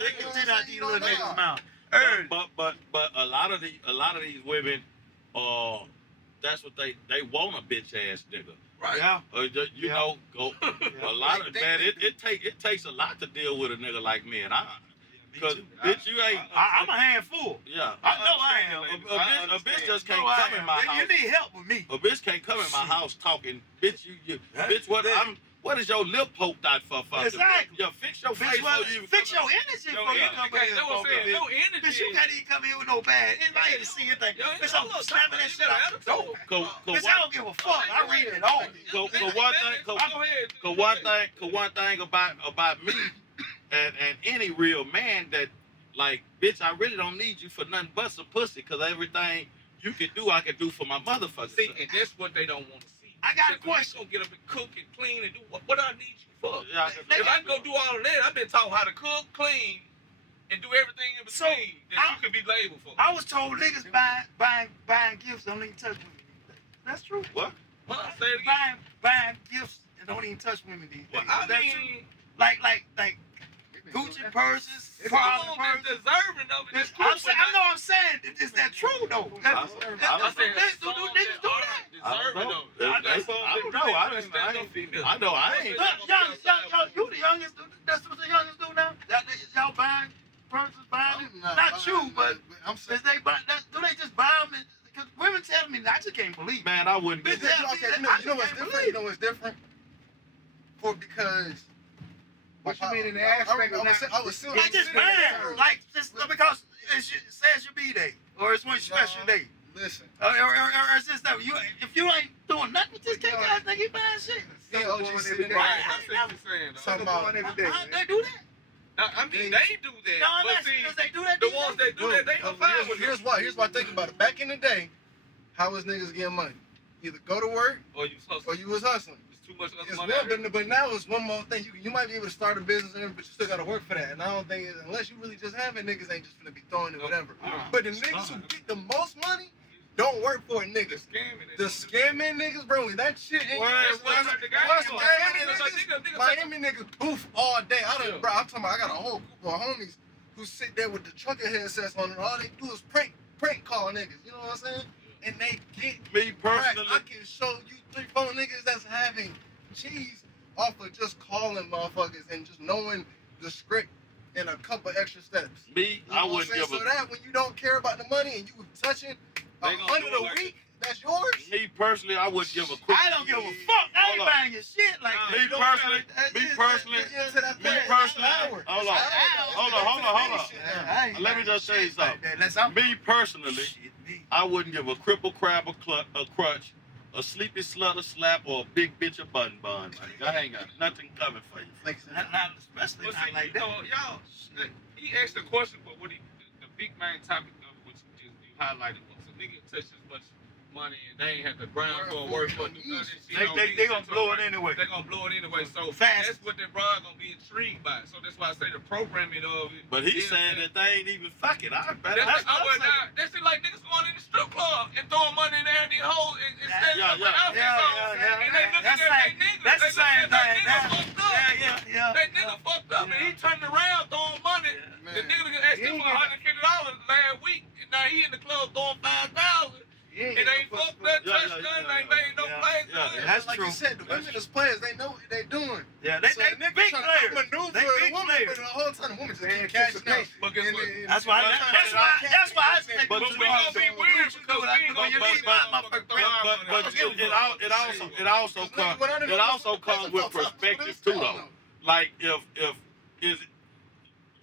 Take your titties out these little niggas' mouth. But a lot of these women, that's what they want, a bitch ass nigga. Right. Yeah. You know, a lot of man. It takes a lot to deal with a nigga like me, and because bitch, you ain't. I'm a handful. Yeah. I know I am. A bitch just can't come in my house. You need help with me. A bitch can't come in my house talking. Bitch, bitch, what is your lip poked out for? Exactly. Yeah, fix your face. Fix your energy before you come in. No energy. Bitch, you can't even come in with no bad. Anybody to see anything? Bitch, I'm slapping that shit out the door. Bitch, I don't give a fuck. I read it all. One thing about me, and any real man that, like, bitch, I really don't need you for nothing but some pussy, because everything you can do, I can do for my motherfucker. See, and that's what they don't want to see. I got a Because when question. you gonna get up and cook and clean and do what I need you for? Yeah, If I can go do all of that, I've been taught how to cook, clean, and do everything in So, between that you could be labeled for. I was told niggas buying gifts don't even touch women these days. That's true. What? Huh? Say it again. Buying gifts and don't even touch women these days. Well, I Is that true? mean, Like Gucci purses, it's Prada someone purses. that's deserving of it. That's cool, I'm saying, is that true though? I said Niggas do some that? deserving of it. That's all I don't they know. do. I That's didn't- no female. I know. I ain't. You the youngest. That's what the youngest do now. Y'all buying purses, buying it. Not you, but I'm saying. is they buy? Do they just buy them? Because women tell me, I just can't believe. Man, I wouldn't Bitch, give it. Okay, you know what's different? You know what's different? Because. What you mean in the aspect of I was still. Like just buying, like just because it says your B-day or it's one special day. Listen. Or it's just that if you ain't doing nothing with this cake ass nigga, you buying shit. Yeah, OG sitting there. Right, I see what you're saying. though. Talking about How they do that? I mean, they do that. No, I'm but not see, saying they do that. the these ones days. that do that, they are fine with Here's it. why. Here's why I think about it. Back in the day, how was niggas getting money? Either go to work Or you supposed or to. you was hustling. It's too much other It's money. one, but now it's one more thing. You might be able to start a business, and everything, but you still gotta work for that. And I don't think unless you really just have it, niggas ain't just gonna be throwing it whatever. But the niggas who get the most money don't work for it, The niggas. scamming. The scamming niggas, bro, that shit ain't. That's what the guy What's doing. scamming niggas? Miami niggas poof all day. Bro, I'm talking about I got a whole group of homies who sit there with the trucker headsets on, and all they do is prank call niggas. You know what I'm saying? And they get Me crack. personally, I can show you 3-4 niggas that's having cheese off of just calling motherfuckers and just knowing the script and a couple extra steps. me, You know I what wouldn't I'm give saying? a. So that when you don't care about the money and you touching They gonna 100 do it a like week, that's yours. Me personally, I wouldn't give a quick. I don't give a fuck. I ain't Hold on. buying your shit like Nah, that. Me personally, Get into that me thing. personally, Hour. hold on. Hold on. Let me just say something. Unless I'm Me personally, shit, me. I wouldn't give a cripple crab a crutch, a sleepy slut a slap, or a big bitch a bun. Like, I ain't got nothing coming for you. Not especially Well, not see, like you that. know, y'all, he asked a question, but what the big main topic of which is you highlighted was a nigga touch as much money and they ain't have to grind for work for do none of that shit. They gonna blow it anyway. They gonna blow it anyway. So Fast. that's what that Brian gonna be intrigued by. So that's why I say the programming of it. But he's is saying that they ain't even fucking. I bet. That's it like niggas going in the strip club and throwing money in there and these hoes and standing up with outfits on. And they looking at they niggas. That's the same thing. They fucked up. Yeah. That nigga fucked up and he turned around throwing money. The nigga asked him for $150 last week and now he in the club throwing $5,000. It ain't fucked up, touched nothing, ain't made no plays. That's like true. you said, the women as players, they know what they doing. Yeah, So the nigga big trying players. to maneuver They the big woman, players. but the whole time the woman just keep cashing out. But guess what? That's why I take But we gonna be weird because we ain't gonna leave my It also comes with perspective too though. Like if is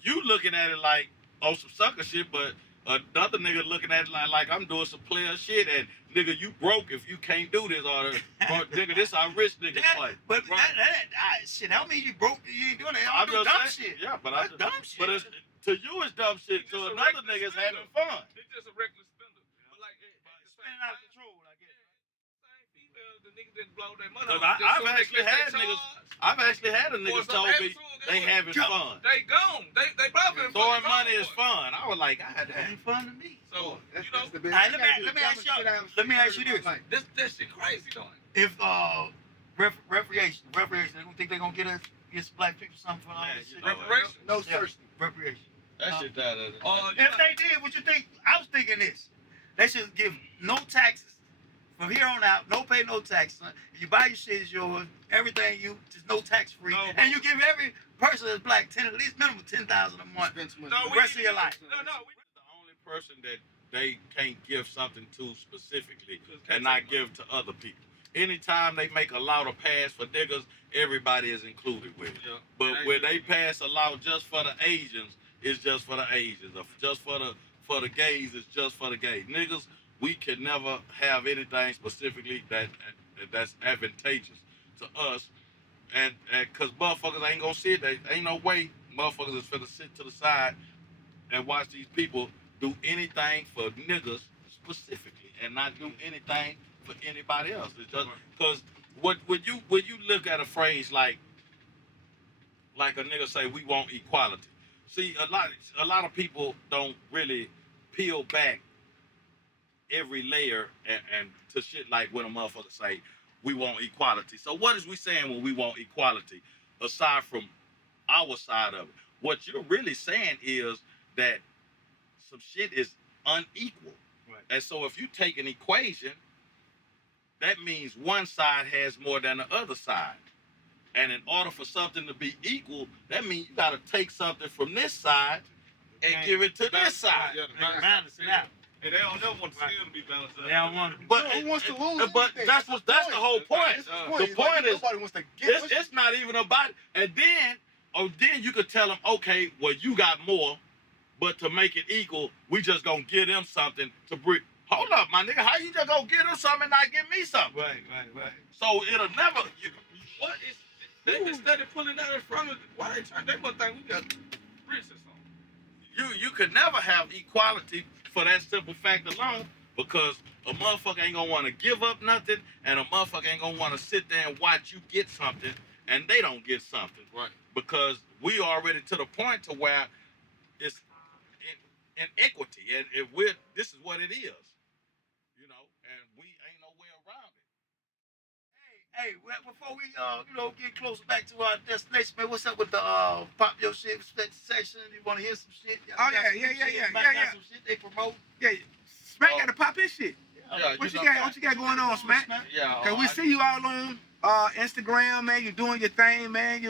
you looking at it like on some sucker shit, but another nigga looking at it like I'm doing some player shit and nigga you broke if you can't do this or nigga this our rich niggas play. But shit, that don't mean you broke. You ain't doing it. I'm doing dumb shit. Yeah, but That's dumb shit. But to you it's dumb shit. It's To just a another reckless nigga's spender. having fun. It's just a reckless spender. But like at the same Spinning out of time, control, I guess. same females, the niggas didn't blow their money. 'Cause on it. Just I've so they actually get had they niggas- charge, I've actually had a or nigga some told me attitude, they having fun. They gone. They bopping. Throwing money is fun. I was like, God That damn. ain't fun to me. So That's you know, the big. Alright, let me ask y'all. Let me ask you this: that shit crazy though. if reparations, they gonna think they gonna get us black people something for all Man, this you shit? know Reparations. No Yeah. thirsty. Reparations. That shit that If they did, what you think? I was thinking this: they should give no taxes from here on out. No pay, no taxes. You buy your shit, it's yours. Everything just no tax free, No, and you give every person that's black at least minimum $10,000 a month. Spend too much No, money. we Rest of your life. No, we the only person that they can't give something to specifically and not give to other people. Anytime they make a law to pass for niggas, everybody is included with it. Yeah. But when they pass a law just for the Asians, it's just for the Asians. Or just for the gays, it's just for the gays. Niggas, we can never have anything specifically that's advantageous to us. And cause motherfuckers ain't gonna see it. There ain't no way motherfuckers is finna sit to the side and watch these people do anything for niggas specifically and not do anything for anybody else. It's just because when you look at a phrase like a nigga say we want equality. See, a lot of people don't really peel back every layer and to shit like when a motherfucker say we want equality. So what is we saying when we want equality? Aside from our side of it, what you're really saying is that some shit is unequal. Right. And so if you take an equation, that means one side has more than the other side. And in order for something to be equal, that means you got to take something from this side and give it to this side. Yeah, the Balance it out. And they don't never want the skill to be balanced out. They don't want to. But who wants to lose? But that's the whole point. The point is, nobody wants to get. it's not even about. And then you could tell them, okay, well you got more, but to make it equal, we just gonna give them something to bring. Hold up, my nigga, how you just gonna give them something and not give me something? Right. So it'll never. What is? They instead of pulling that in front of. Why they trying? They must think we got bricks or something. You could never have equality for that simple fact alone, because a motherfucker ain't gonna want to give up nothing, and a motherfucker ain't gonna want to sit there and watch you get something, and they don't get something. Right. Because we already to the point to where it's inequity, and this is what it is, you know, and we ain't no way around it. Hey, well, before we get closer back to our destination, man, what's up with the pop your shit section? You want to hear some shit? Oh, yeah. Got some shit they promote. Yeah, Smack got to pop his shit. Yeah, What you got going on, Smack? Yeah. Cause we see you all on Instagram, man. You doing your thing, man.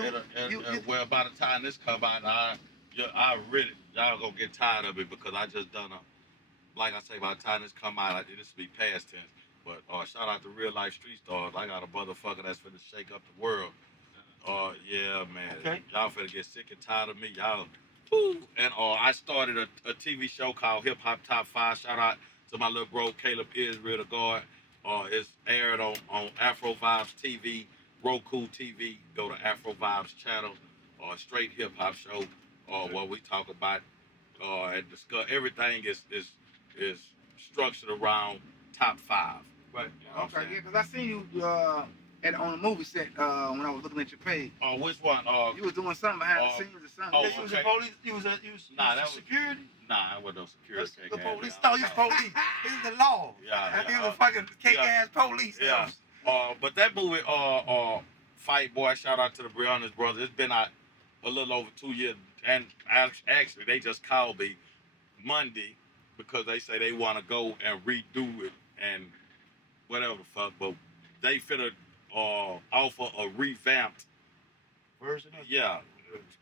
Well, by the time this come out, I really, y'all gonna get tired of it because I just done like I say, by the time this come out, this will be past tense. But shout out to Real Life Street Stars. I got a motherfucker that's finna shake up the world. Yeah, man. Okay. Y'all finna get sick and tired of me. Y'all. Woo. And I started a TV show called Hip Hop Top 5. Shout out to my little bro Caleb Israel, the guard. It's aired on Afro Vibes TV, Roku TV. Go to Afro Vibes channel. Straight hip hop show. Where we talk about and discuss everything is structured around top 5. Right. You know what I'm Okay, yeah, saying? cause I seen you on a movie set when I was looking at your page. Which one? You was doing something behind the scenes or something. oh, You was a okay. police. You was Nah, that was- security. Nah, I wasn't no security. The cake-ass police. guy. No, he's police. He's the law. Yeah. He was a fucking cake ass police. Yeah. But that movie, Fight Boy, shout out to the Brianna's brothers. It's been out a little over 2 years, and actually they just called me Monday because they say they want to go and redo it and whatever the fuck. But they finna offer a revamped version of it. Yeah,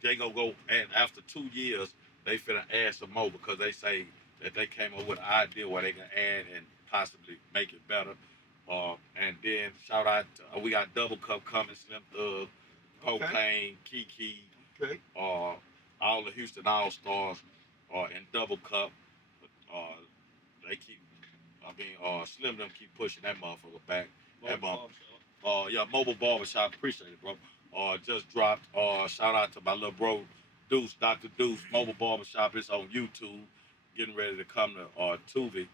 they gonna go, and after 2 years, they finna add some more because they say that they came up with an idea where they can add and possibly make it better. And then shout out, we got Double Cup coming, Slim Thug, Cocaine, Kiki, all the Houston All Stars in Double Cup. They keep, Slim them keep pushing that motherfucker back. Mobile Barbershop, appreciate it, bro. Just dropped. Shout out to my little bro, Deuce, Dr. Deuce, Mobile Barbershop. It's on YouTube. Getting ready to come to Tubi.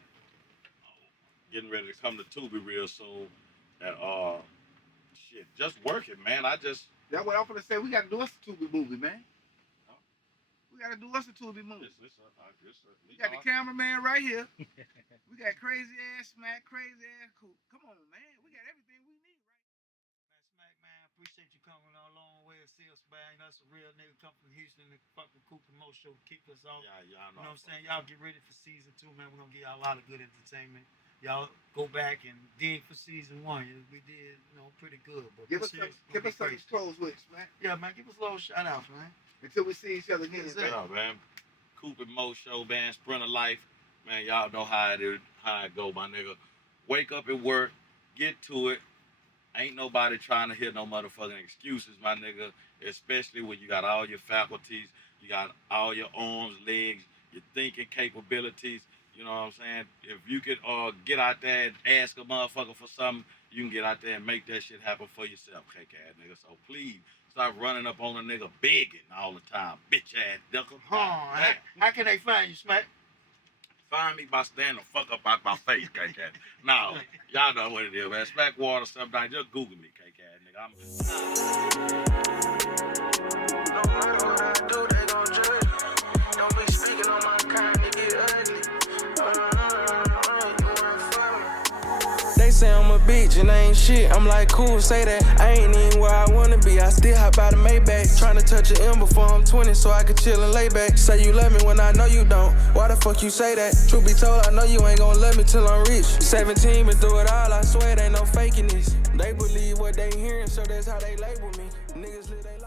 Getting ready to come to Tubi real soon. And shit, just working, man. That's what I'm gonna say. We gotta do us a Tubi movie, man. We gotta do us a Tubi movie. We got the cameraman right here. We got crazy ass Smack, crazy ass Coop. Come on, man. We got everything we need, right? Man, Smack, man, appreciate you coming a long way to see us, man. That's a real nigga come from Houston, the fucking Coop Moe show. Keep us on. Yeah, You know what I'm saying? Y'all get ready for season 2, man. We're gonna give y'all a lot of good entertainment. Y'all go back and dig for season 1. We did, pretty good. But Give us some clothes with us, man. Yeah, man, give us a little shout outs, man. Until we see each other again. Yeah, man. Coop Moe show, man. Sprinter Lyfe, man. Y'all know how it go, my nigga. Wake up and work, get to it. Ain't nobody trying to hear no motherfucking excuses, my nigga. Especially when you got all your faculties, you got all your arms, legs, your thinking capabilities. You know what I'm saying? If you could get out there and ask a motherfucker for something, you can get out there and make that shit happen for yourself, cake ass nigga. So please Start running up on a nigga begging all the time. Bitch ass nigga. How can they find you, Smack? Find me by standing the fuck up out my face, KK. No, y'all know what it is, man. Smackwater, something. Just Google me, KK, nigga. No matter what I do, they gon' judge me. Don't be speaking on my kind, it get ugly. They say I'm a bitch and I ain't shit. I'm like, cool, say that. I ain't even where I wanna be. I still hop out of Maybach. Tryna touch an M before I'm 20 so I can chill and lay back. Say you love me when I know you don't. Why the fuck you say that? Truth be told, I know you ain't gon' love me till I'm rich. 17 been through it all, I swear it ain't no faking this. They believe what they hearing, so that's how they label me. Niggas live they